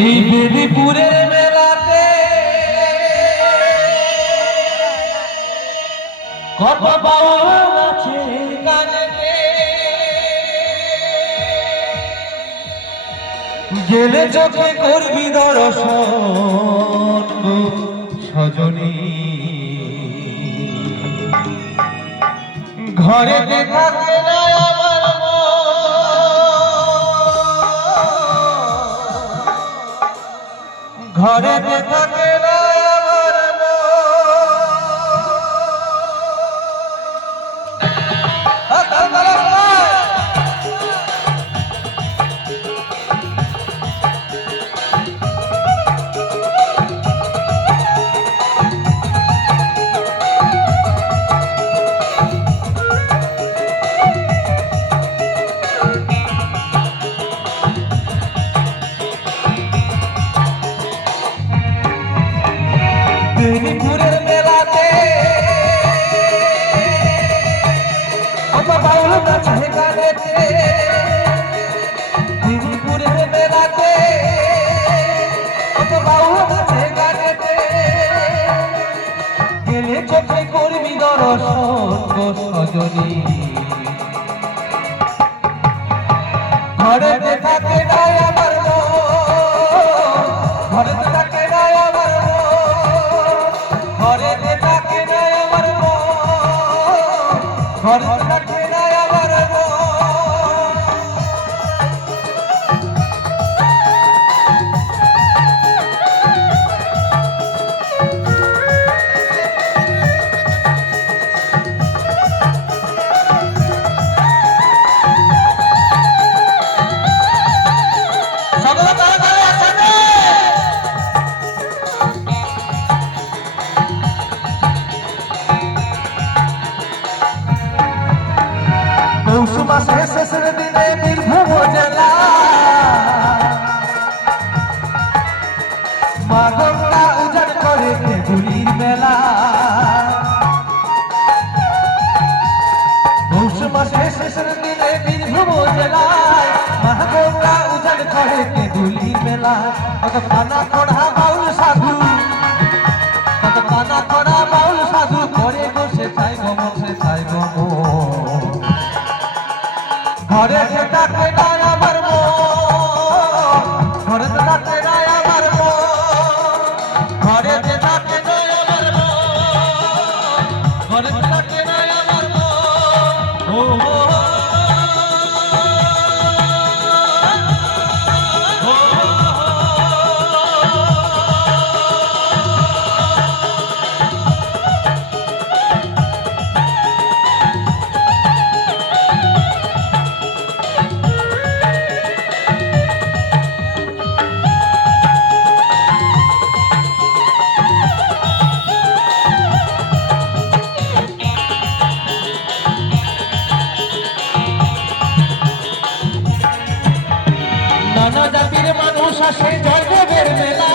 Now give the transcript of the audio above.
এই বেদিপুরের মেলাতে কত বাউল আছে গানেতে, গেলে চোখে করবি দর্শন সজনী। ঘরেতে থাকে না আমার ঘরেতে থাকে না বেদিপুরের মেলাতে কত বাউল নাচে গানেতে। বেদিপুরের মেলাতে কত বাউল নাচে গানেতে, গেলে চোখে করবি দর্শন সজনী। ঘরেতে থাকে না আমার মন, ঘরেতে থাকে না আমার মন, ঘরেতে থাকে না আমার মন, ঘরেতে থাকে না আমার মন। পৌষ মাসে শেষের দিনে বীরভূম জেলা মা গঙ্গা উজাড় করে কেবুলির মেলা। পৌষ মাসে শেষের দিনে বীরভূম জেলায় মা গঙ্গা উজাড় করে কেবুলির মেলা। কত পানা কড়া বাউল সাধু, কত পানা কড়া বাউল সাধু করে বসে চাই গমন সে চাই গমন। ঘরেতে থাকে না আমার মন, ঘরেতে থাকে না আমার মন, ঘরেতে থাকে না আমার মন, ঘরেতে থাকে না আমার মন। ও নানা জাতির মানুষ আসে জয়দেবের মেলা।